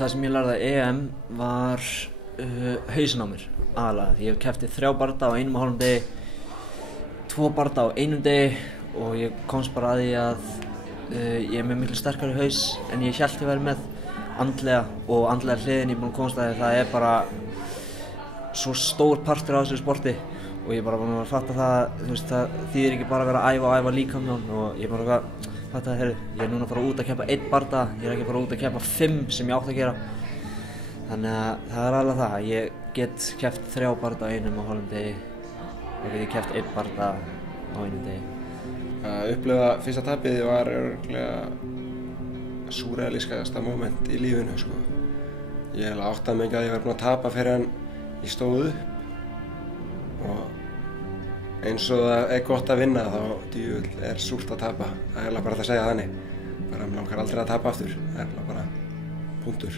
Það sem ég lærði að EM var hausinn á mér aðalega. Ég hef keppt í 3 bardaga á 1,5 degi, 2 bardaga á 1 degi og ég komst bara að því að ég er með miklu sterkari haus en ég hélt ég væri með andlega og andlega hliðin. Ég er búinn að komast að því það er bara svo stór partur á þessu sporti og ég er bara búinn að fatta það, það þýðir ekki bara að vera að æfa líkaminn og ég er bara að fatta það, ég er núna að fara út að keppa 1 bardaga, ég er ekki að fara út að keppa 5 sem ég átti að gera. Þannig að það er alveg það, ég get keppt 3 bardaga á 1,5 degi og get ég keppt 1 bardaga á 1 degi. Að upplifa fyrsta tapið var örugglega súrrealískasta moment í lífinu, sko. Ég áttaði mig ekki að ég var búinn að tapa fyrir en ég stóð upp og eins og það er gott að vinna þá djöfull er súrt að tapa. Það er bara að segja þannig. Bara mig langar aldrei að tapa aftur. Það er bara punktur.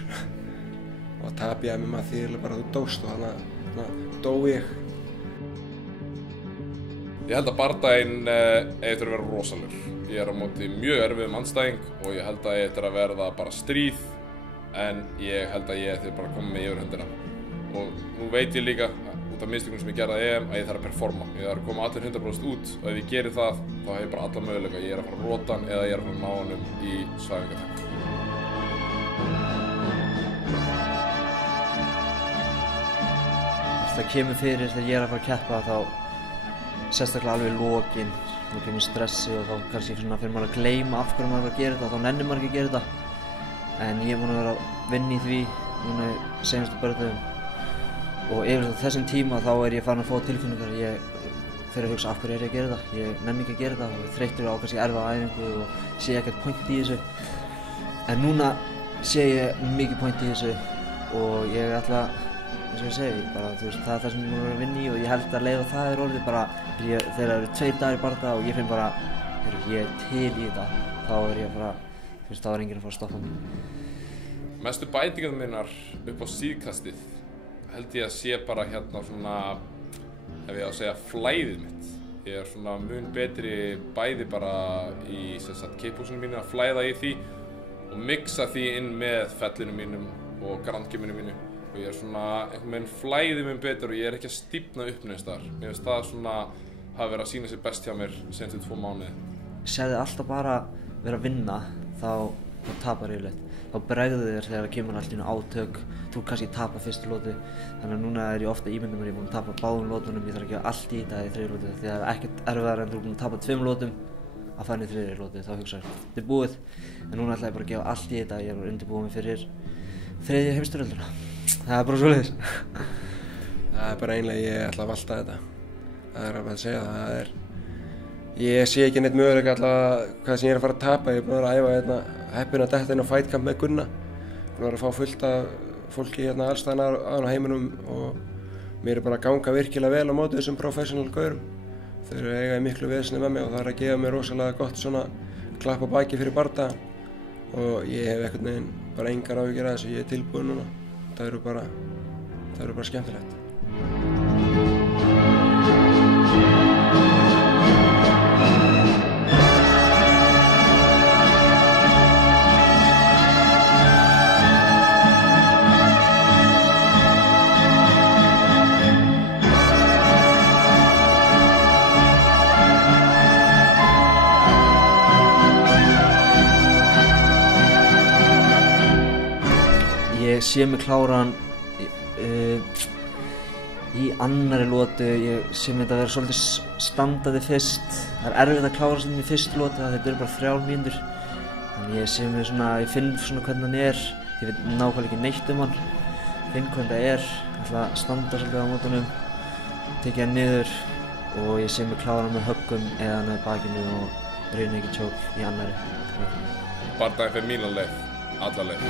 Og tap ég með maður því bara að þú dóst og þannig dó ég. Ég held að bardaginn eigi eftir að vera rosalegur. Ég er á móti mjög erfiðum andstæðing og ég held að eigi eftir að verða bara stríð en ég held að ég eftir bara að koma með yfir höndina. Og nú veit ég líka út af mistökum sem ég gerði að EM að ég þarf að performa. Ég þarf að koma allir 100% út og ef ég geri það þá hef ég bara alla möguleika. Ég er að fara að rota hann eða ég er að fara að ná honum í svæfingatak. Það kemur fyrir þegar ég er að fara að keppa þá sérstaklega alveg í lokin, þá kemur stressi og þá kannski fyrir maður að gleyma af hverju maður er að gera þetta, þá nennir maður ekki að gera þetta. En ég er búinn að vera að vinna í því núna í seinustu bardögum og yfir þessum tíma þá er ég farin að fá tilfinningar. Ég fer að hugsa af hverju er ég að gera þetta, ég nenni ekki að gera þetta og er þreyttur á kannski erfiða æfingu og sé ekkert point í þessu. En núna sé ég mikið point í þessu og ég ætla eins og ég segi, bara, það er það sem ég er að vinna í og ég held að leiða það er orðið bara þegar það eru 2 dagar í bardaga og ég finn bara ég er til í þetta, þá er ég að fara, þá er enginn að fara að stoppa mig. Mestu bætingarnar mínar upp á síðkastið held ég að sé bara hérna svona, ef ég á að segja, flæðið mitt. Ég er svona mun betri bæði bara í kickboxinu mínu að flæða í því og mixa því inn með fellinu mínum og grandgiminu mínu. Og ég er svona einhvern veginn flæðið mun betur og ég er ekki að stífna upp neins þar. Mér finnst það svona hafa verið að sýna sér best hjá mér seinustu 2 mánuði. Segðu alltaf bara vera að vinna, þá tapar yfirleitt. Þá bregður þér þegar það kemur allt í einu átök, þú kannski tapar fyrstu lotu. Þannig að núna er ég ofta ímyndað mér, ég er búinn að tapa báðum lotunum, ég þarf að gefa allt í þetta í 3. lotu. Því það er ekkert erfiðara en þú er búinn að tapa 2 lotum að fara inn í 3. lotu, þá hugsa ég, þetta er búið. En núna ætla ég bara að gefa allt í þetta, ég er að undirbúa mig fyrir 3. heimsstyrjöldina. Það er bara svoleiðis. Það er bara einlega ég ætla að valta þetta. Það er að segja það. Ég sé ekki neitt möguleika alltaf hvað sem ég er að fara að tapa. Ég er búinn að æfa hérna, heppinn að detta inn á fightcamp með Gunna. Búinn að vera að fá fullt af fólki hérna alls staðar á heiminum og mér er bara að ganga virkilega vel á móti þessum professional gaurum. Þau eru að eiga í miklu veseni með mig og það er að gefa mér rosalega gott svona klapp á baki fyrir bardaga og ég hef einhvern veginn bara engar áhyggjur af þessu, ég er tilbúinn núna. Það eru bara skemmtilegt. Ég sé mig kláran í annarri lotu, ég sé mig þetta vera svolítið standandi fyrst. Það er erfitt að klára svona í fyrstu lotu, þetta eru bara 3 mínútur. Þannig ég sé mig svona, ég finn svona hvernig hann er, ég veit nákvæmlega ekki neitt hann. Finn hvernig það er, ætla að standa svolítið á mótunum, tekja hann niður og ég sé mig kláran með höggum eða með bakinu og reynir ekki tjók í annarri. Bardaginn fer mína leið, alla leið.